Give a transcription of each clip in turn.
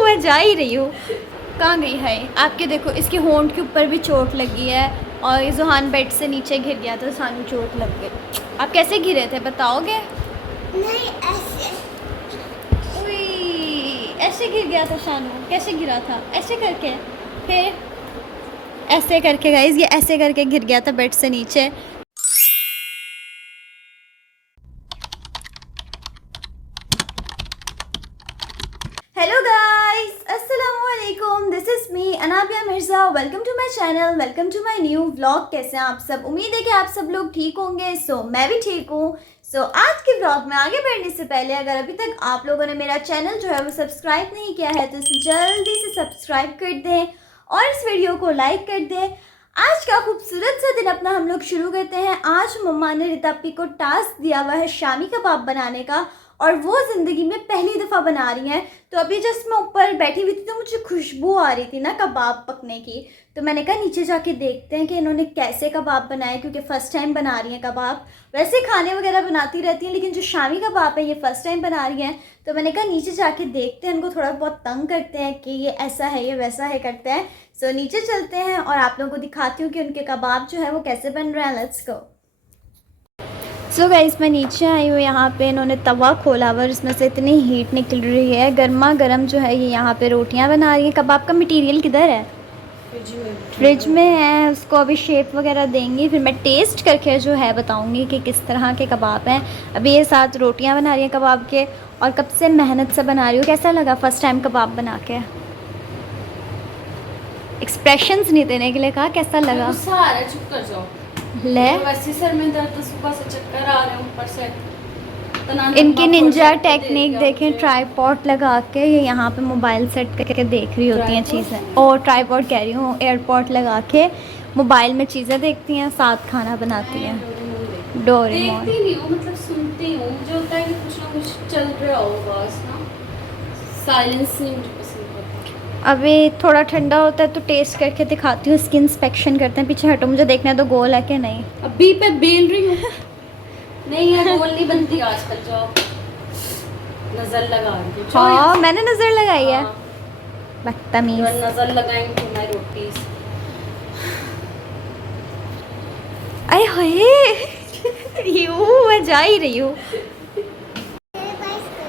मैं जा ही रही हूँ। कहाँ गई है आपके? देखो इसके होंठ के ऊपर भी चोट लगी है और ज़ुहान बेड से नीचे गिर गया था, सानू चोट लग गई। आप कैसे गिरे थे बताओगे? नहीं ऐसे। ऐसे गिर गया था शानू। कैसे गिरा था? ऐसे करके, फिर ऐसे करके गाइस, ये ऐसे करके गिर गया था बेड से नीचे। हेलो गाइस, अस्सलामु अलैकुम, this is me Anabia Mirza. Welcome to my channel, welcome to my new vlog. कैसे हैं आप सब? उम्मीद है कि आप सब लोग ठीक होंगे। मैं भी ठीक हूँ। आज के व्लॉग में आगे बढ़ने से पहले अगर अभी तक आप लोगों ने मेरा चैनल जो है वो सब्सक्राइब नहीं किया है तो इसे जल्दी से सब्सक्राइब कर दें और इस वीडियो को लाइक कर दें। आज का खूबसूरत सा दिन अपना हम लोग शुरू करते हैं। आज मम्मा ने रितापी को टास्क दिया हुआ है शामी कबाब बनाने का और वो ज़िंदगी में पहली दफ़ा बना रही हैं। तो अभी जस्ट मैं ऊपर बैठी हुई थी तो मुझे खुशबू आ रही थी ना कबाब पकने की, तो मैंने कहा नीचे जाके देखते हैं कि इन्होंने कैसे कबाब बनाए, क्योंकि फ़र्स्ट टाइम बना रही हैं कबाब। वैसे खाने वगैरह बनाती रहती हैं लेकिन जो शामी कबाब है ये फ़र्स्ट टाइम बना रही हैं। तो मैंने कहा नीचे जाके देखते हैं, इनको थोड़ा बहुत तंग करते हैं कि ये ऐसा है ये वैसा है करते हैं। नीचे चलते हैं और आप लोगों को दिखाती हूँ कि उनके कबाब जो है वो कैसे बन रहे हैं। Let's go. गाइस मैं नीचे आई हूँ। यहाँ पे इन्होंने तवा खोला हुआ और इसमें से इतनी हीट निकल रही है, गर्मा गर्म जो है ये यहाँ पे रोटियाँ बना रही है। कबाब का मटेरियल किधर है? फ्रिज में है। उसको अभी शेप वगैरह देंगी, फिर मैं टेस्ट करके जो है बताऊँगी कि किस तरह के कबाब हैं। अभी ये 7 रोटियाँ बना रही हैं कबाब के और कब से मेहनत से बना रही हूँ। कैसा लगा फ़र्स्ट टाइम कबाब बना के? एक्सप्रेशंस नहीं देने के लिए कहा, कैसा लगा? चुप कर जाओ। ले वैसे सर में दर्द, सुबह से चक्कर आ रहे हैं ऊपर से। इनकी निंजा टेक्निक देखें, ट्राईपॉड लगा के ये यहाँ पे मोबाइल सेट करके देख रही होती हैं चीज़ें। और ट्राईपॉड कह रही हूँ, एयरपॉड लगा के मोबाइल में चीज़ें देखती हैं, साथ खाना बनाती हैं। डोरेमोन देखती नहीं हूँ, मतलब सुनती हूँ। मुझे होता है कि कुछ ना कुछ चल रहा हो बस ना। साइलेंस नहीं मुझे पसंद होता। अभी थोड़ा ठंडा होता है तो टेस्ट करके दिखाती हूँ। स्किन इंस्पेक्शन करते हैं। पीछे हटो, मुझे देखना है तो गोल है कि नहीं। अभी पे बेल रही हूँ। नहीं है, गोल नहीं बनती आजकल। जो नजर लगा रही है। हाँ मैंने नज़र लगाई है। हाँ। बदतमीज। नजर लगाएंगे तो मैं रोटी। अरे होए मैं जा ही रही हूँ।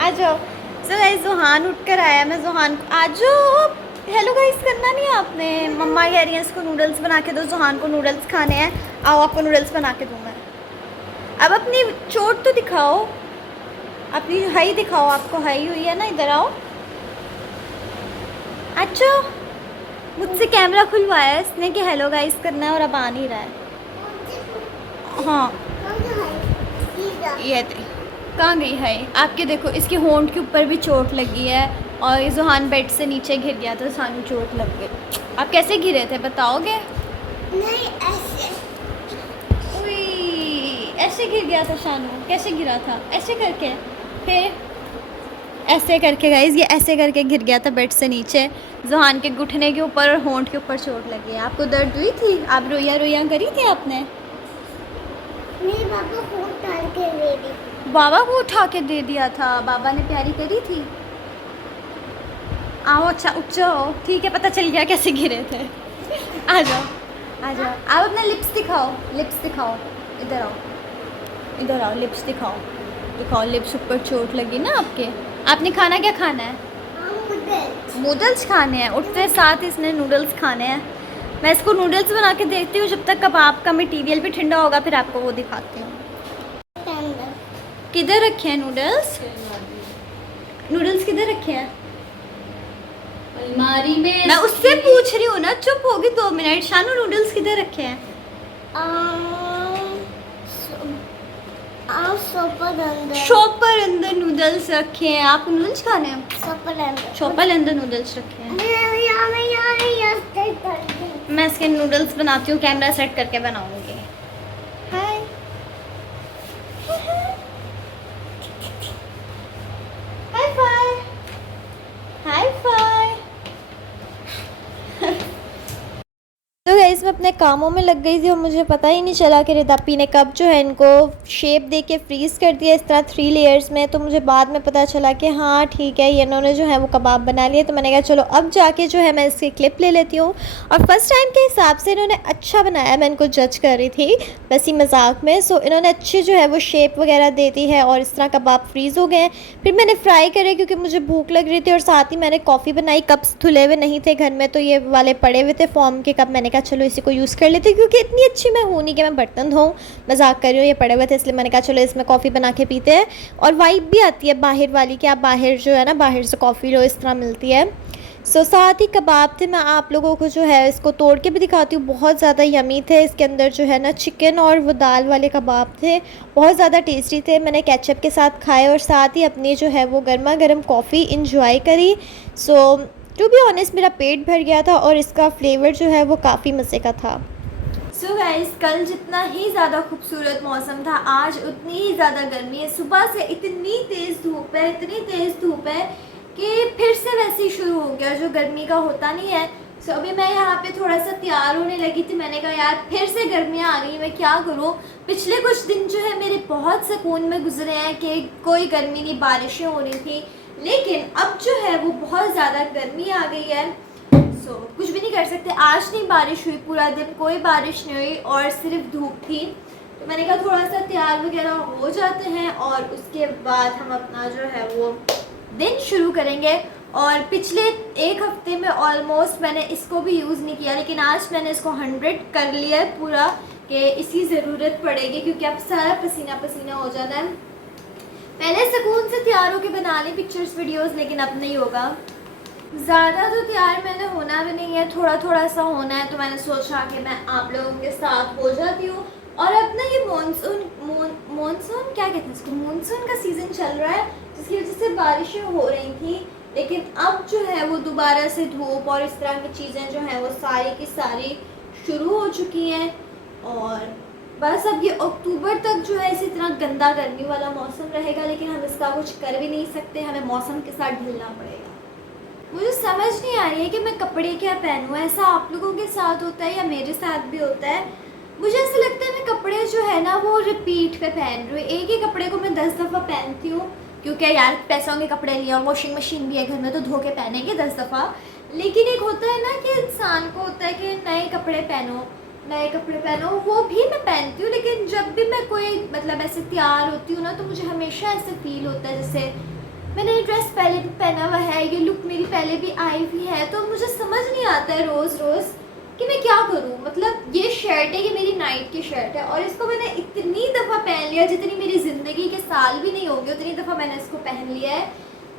आ जाओ। गाइस ज़ुहान उठ कर आया। मैं ज़ुहान को आ जाओ। हेलो गाइस करना नहीं है आपने। मम्मा कह रही हैं इसको नूडल्स बना के दो, ज़ुहान को नूडल्स खाने हैं। आओ आपको नूडल्स बना के दूँ मैं। अब अपनी चोट तो दिखाओ, अपनी हाई दिखाओ। आपको हाई हुई है ना, इधर आओ। अच्छा मुझसे कैमरा खुलवाया है इसने कि हेलो गाइस करना है और अब आ नहीं रहा है। हाँ ये दे। कहाँ गई है आपके? देखो इसके होंठ के ऊपर भी चोट लगी है और ज़ुहान बेड से नीचे गिर गया था, सानू चोट लग गई। आप कैसे गिरे थे बताओगे? नहीं ऐसे। ऐसे गिर गया था शानू। कैसे गिरा था? ऐसे करके, फिर ऐसे करके गाइस, ये ऐसे करके गिर गया था बेड से नीचे। ज़ुहान के घुटने के ऊपर और होंठ के ऊपर चोट लगी है। आपको दर्द हुई थी? आप रोया करी थी आपने? मेरे पापा को डाल के दे दी। बाबा को उठा के दे दिया था। बाबा ने प्यारी करी थी। आओ अच्छा उठ जाओ। ठीक है, पता चल गया कैसे गिरे थे। आ जाओ आ जाओ। आप अपना लिप्स दिखाओ, लिप्स दिखाओ। इधर आओ, इधर आओ। लिप्स दिखाओ, दिखाओ लिप्स। ऊपर चोट लगी ना आपके। आपने खाना क्या खाना है? नूडल्स खाने हैं। उठते साथ इसने नूडल्स खाने हैं। मैं इसको नूडल्स बना के देखती हूँ जब तक कबाब का मटेरियल भी ठंडा होगा, फिर आपको वो दिखाती हूँ। किधर रखे हैं नूडल्स? नूडल्स किधर रखे हैं? अलमारी में। मैं उससे पूछ रही हूँ ना। चुप होगी 2 मिनट। शानू नूडल्स किधर रखे हैं? शॉपर अंदर नूडल्स रखे हैं। आप नूडल्स खाने हैं? शॉपर अंदर नूडल्स रखे हैं। मैं इसके नूडल्स बनाती हूँ, कैमरा सेट करके बनाऊंगी। हाय हाय फाय, हाय फाय। तो गाइस मैं अपने कामों में लग गई थी और मुझे पता ही नहीं चला कि रिदापी ने कब जो है इनको शेप दे के फ्रीज़ कर दिया इस तरह 3 लेयर्स में। तो मुझे बाद में पता चला कि हाँ ठीक है, ये इन्होंने जो है वो कबाब बना लिए। तो मैंने कहा चलो अब जाके जो है मैं इसकी क्लिप ले लेती हूँ। और फर्स्ट टाइम के हिसाब से इन्होंने अच्छा बनाया, मैं इनको जज कर रही थी बस ही मजाक में। सो इन्होंने अच्छी जो है वो शेप वगैरह दे दी है और इस तरह कबाब फ्रीज़ हो गए हैं। फिर मैंने फ्राई करे क्योंकि मुझे भूख लग रही थी और साथ ही मैंने कॉफ़ी बनाई। कप्स धुले हुए नहीं थे घर में, तो ये वाले पड़े हुए थे फॉर्म के कप। मैंने कहा चलो इसी को यूज़ कर लेते, क्योंकि इतनी अच्छी मैं हूँ नहीं कि मैं बर्तन धोऊँ, मजाक कर रही हूँ। ये पड़े हुए थे इसलिए मैंने कहा चलो इसमें कॉफ़ी बना के पीते हैं। और वाइब भी आती है बाहर वाली कि आप बाहर जो है ना बाहर से कॉफ़ी लो, इस तरह मिलती है। साथ ही कबाब थे, मैं आप लोगों को जो है इसको तोड़ के भी दिखाती हूँ। बहुत ज़्यादा यमी थे, इसके अंदर जो है ना चिकन और वो दाल वाले कबाब थे, बहुत ज़्यादा टेस्टी थे। मैंने केचप के साथ खाए और साथ ही अपनी जो है वो गर्मा गर्म कॉफ़ी इंजॉय करी। टू बी ऑनेस्ट मेरा पेट भर गया था और इसका फ्लेवर जो है वो काफ़ी मज़े का था। सो गाइस, कल जितना ही ज़्यादा खूबसूरत मौसम था, आज उतनी ही ज़्यादा गर्मी है। सुबह से इतनी तेज़ धूप है, इतनी तेज़ धूप है कि फिर से वैसे ही शुरू हो गया जो गर्मी का होता नहीं है। सो अभी मैं यहाँ पे थोड़ा सा तैयार होने लगी थी। मैंने कहा यार फिर से गर्मियाँ आ गई, मैं क्या करूँ। पिछले कुछ दिन जो है मेरे बहुत सुकून में गुजरे हैं कि कोई गर्मी नहीं, बारिशें हो रही थी। लेकिन अब जो है वो बहुत ज़्यादा गर्मी आ गई है। कुछ भी नहीं कर सकते। आज नहीं बारिश हुई, पूरा दिन कोई बारिश नहीं हुई और सिर्फ धूप थी। तो मैंने कहा थोड़ा सा तैयार वगैरह हो जाते हैं और उसके बाद हम अपना जो है वो दिन शुरू करेंगे। और पिछले एक हफ्ते में ऑलमोस्ट मैंने इसको भी यूज़ नहीं किया, लेकिन आज मैंने इसको 100 कर लिया है पूरा कि इसकी ज़रूरत पड़ेगी, क्योंकि अब सारा पसीना पसीना हो जाना है। पहले सुकून से तैयार होकर बना ली पिक्चर्स वीडियोस, लेकिन अब नहीं होगा। ज़्यादा तो तैयार मैंने होना भी नहीं है, थोड़ा थोड़ा सा होना है। तो मैंने सोचा कि मैं आप लोगों के साथ हो जाती हूँ। और अब ना ये मानसून क्या कहते हैं इसको, मानसून का सीज़न चल रहा है, जिसकी वजह से बारिशें हो रही थी। लेकिन अब जो है वो दोबारा से धूप और इस तरह की चीज़ें जो हैं वो सारी की सारी शुरू हो चुकी हैं। और बस अब ये अक्टूबर तक जो है इसी तरह गंदा गर्मी वाला मौसम रहेगा, लेकिन हम इसका कुछ कर भी नहीं सकते, हमें मौसम के साथ ढलना पड़ेगा। मुझे समझ नहीं आ रही है कि मैं कपड़े क्या पहनूँ। ऐसा आप लोगों के साथ होता है या मेरे साथ भी होता है? मुझे ऐसा लगता है मैं कपड़े जो है ना वो रिपीट पे पहन रही हूँ। एक ही कपड़े को मैं 10 दफ़ा पहनती हूँ, क्योंकि यार पैसों के कपड़े लिए और वॉशिंग मशीन भी है घर में, तो धो के पहनेंगे 10 दफ़ा। लेकिन एक होता है ना कि इंसान को होता है कि नए कपड़े पहनो, नए कपड़े पहनो, वो भी मैं पहनती हूँ। लेकिन जब भी मैं कोई मतलब ऐसे तैयार होती हूँ ना, तो मुझे हमेशा ऐसे फील होता है जैसे मैंने ये ड्रेस पहले भी पहना हुआ है, ये लुक मेरी पहले भी आई हुई है। तो मुझे समझ नहीं आता है रोज़ रोज़ कि मैं क्या करूँ। मतलब ये शर्ट है, ये मेरी नाइट की शर्ट है और इसको मैंने इतनी दफ़ा पहन लिया, जितनी मेरी ज़िंदगी के साल भी नहीं होंगे उतनी दफ़ा मैंने इसको पहन लिया है।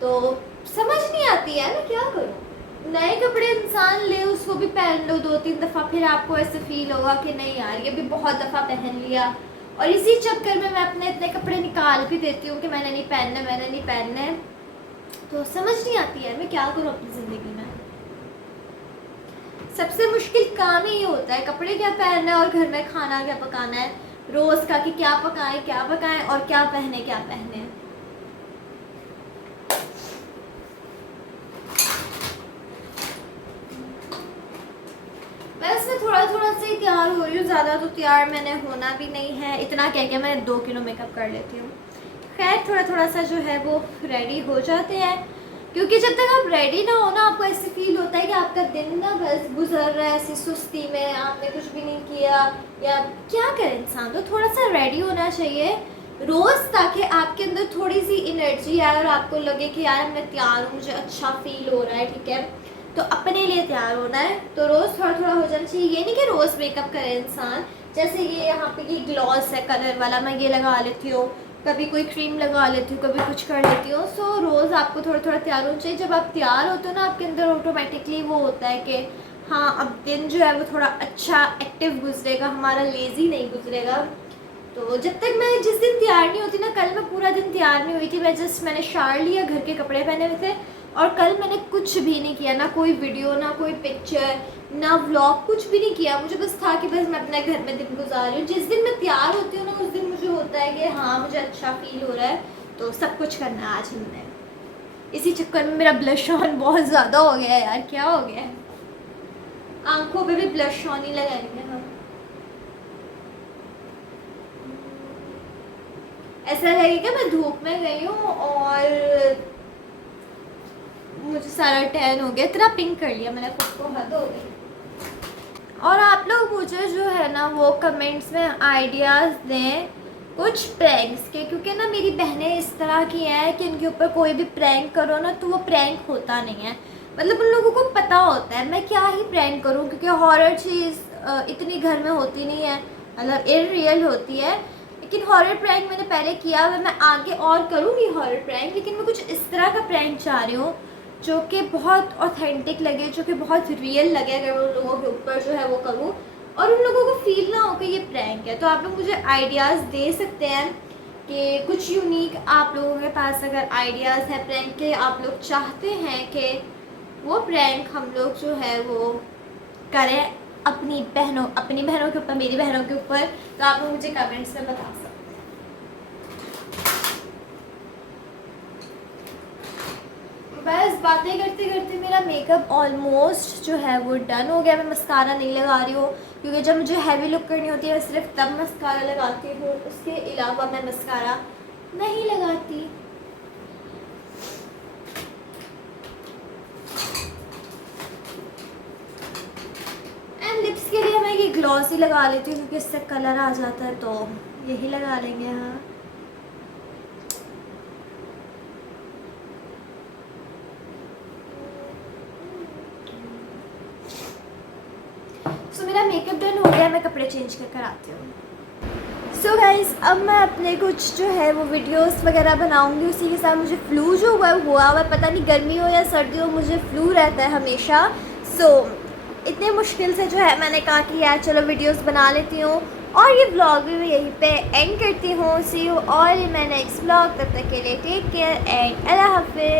तो समझ नहीं आती है मैं क्या करूँ। नए कपड़े इंसान ले, उसको भी पहन लो 2-3 दफ़ा, फिर आपको ऐसे फील होगा कि नहीं यार ये भी बहुत दफ़ा पहन लिया। और इसी चक्कर में मैं अपने इतने कपड़े निकाल भी देती हूँ कि मैंने नहीं पहनने, मैंने नहीं पहनने। तो समझ नहीं आती है मैं क्या करूँ अपनी ज़िंदगी में। सबसे मुश्किल काम ही ये होता है, कपड़े क्या पहनना है और घर में खाना क्या पकाना है रोज़ का, कि क्या पकाएं और क्या पहने। बस मैं थोड़ा थोड़ा से तैयार हो रही हूँ, ज़्यादा तो तैयार मैंने होना भी नहीं है। इतना कह के मैं 2 किलो मेकअप कर लेती हूँ। खैर थोड़ा थोड़ा सा जो है वो रेडी हो जाते हैं, क्योंकि जब तक आप रेडी ना हो ना, आपको ऐसे फील होता है कि आपका दिन ना बस गुजर रहा है ऐसी सुस्ती में, आपने कुछ भी नहीं किया या क्या करे इंसान। तो थोड़ा सा रेडी होना चाहिए रोज़, ताकि आपके अंदर थोड़ी सी एनर्जी आए और आपको लगे कि यार मैं तैयार हूँ, मुझे अच्छा फील हो रहा है। ठीक है, तो अपने लिए तैयार होना है, तो रोज़ थोड़ा थोड़ा हो जाना चाहिए। ये नहीं कि रोज़ मेकअप करे इंसान। जैसे ये यहाँ पे ये ग्लॉस है कलर वाला, मैं ये लगा लेती हूँ, कभी कोई क्रीम लगा लेती हूँ, कभी कुछ कर लेती हूँ। सो रोज़ आपको थोड़ा थोड़ा तैयार होना चाहिए। जब आप तैयार होते हो ना, आपके अंदर ऑटोमेटिकली वो होता है कि हाँ अब दिन जो है वो थोड़ा अच्छा एक्टिव गुजरेगा, हमारा लेज़ी नहीं गुजरेगा। तो जब तक मैं जिस दिन तैयार नहीं होती ना, कल मैं पूरा दिन तैयार नहीं हुई थी। मैंने शार लिया, घर के कपड़े पहने हुए थे और कल मैंने कुछ भी नहीं किया, ना कोई वीडियो, ना कोई पिक्चर, ना व्लॉग, कुछ भी नहीं किया। मुझे बस था कि बस मैं अपने घर में दिन गुजार रही हूँ। जिस दिन मैं तैयार होती हूँ ना, उस दिन मुझे होता है कि हाँ मुझे अच्छा फील हो रहा है, तो सब कुछ करना है आज हमने। इसी चक्कर में मेरा ब्लश ऑन बहुत ज़्यादा हो गया है यार, क्या हो गया है। आंखों पे भी ब्लश ऑन ही लगाएंगे हम। ऐसा लगेगा मैं धूप में गई हूँ और मुझे सारा टैन हो गया, इतना पिंक कर लिया मैंने खुद को, हद हो गई। और आप लोग मुझे जो है ना वो कमेंट्स में आइडियाज़ दें कुछ प्रैंक्स के, क्योंकि ना मेरी बहनें इस तरह की हैं कि इनके ऊपर कोई भी प्रैंक करो ना तो वो प्रैंक होता नहीं है। मतलब उन लोगों को पता होता है मैं क्या ही प्रैंक करूं, क्योंकि हॉरर चीज़ इतनी घर में होती नहीं है, मतलब इररियल होती है। लेकिन हॉरर प्रैंक मैंने पहले किया हुआ, मैं आगे और करूँगी हॉरर प्रैंक, लेकिन मैं कुछ इस तरह का प्रैंक चाह रही हूँ जो कि बहुत ऑथेंटिक लगे, जो कि बहुत रियल लगे अगर उन लोगों के ऊपर जो है वो करूँ, और उन लोगों को फील ना हो कि ये प्रैंक है। तो आप लोग मुझे आइडियाज़ दे सकते हैं कि कुछ यूनिक आप लोगों के पास अगर आइडियाज़ हैं प्रैंक के, आप लोग चाहते हैं कि वो प्रैंक हम लोग जो है वो करें अपनी बहनों के ऊपर, मेरी बहनों के ऊपर, तो आप लोग मुझे कमेंट्स में बता सकते हैं। बस बातें करते करते मेरा मेकअप ऑलमोस्ट जो है वो डन हो गया। मैं मस्कारा नहीं लगा रही हूँ, क्योंकि जब मुझे हैवी लुक करनी होती है मैं सिर्फ तब मस्कारा लगाती हूँ, उसके अलावा मैं मस्कारा नहीं लगाती। एंड लिप्स के लिए मैं ये ग्लॉस ही लगा लेती हूँ, क्योंकि इससे कलर आ जाता है, तो यही लगा लेंगे। हाँ, सो मेरा मेकअप डन हो गया, मैं कपड़े चेंज कर आती हूँ। सो गाइस, अब मैं अपने कुछ जो है वो वीडियोस वगैरह बनाऊंगी। उसी के साथ मुझे फ्लू जो हुआ पता नहीं गर्मी हो या सर्दी हो, मुझे फ्लू रहता है हमेशा। सो इतने मुश्किल से जो है मैंने कहा कि यार चलो वीडियोस बना लेती हूँ, और ये व्लॉग भी मैं यहीं पे एंड करती हूँ। See you all in my next vlog, तब तक के लिए टेक केयर एंड अल्लाह हाफिज़।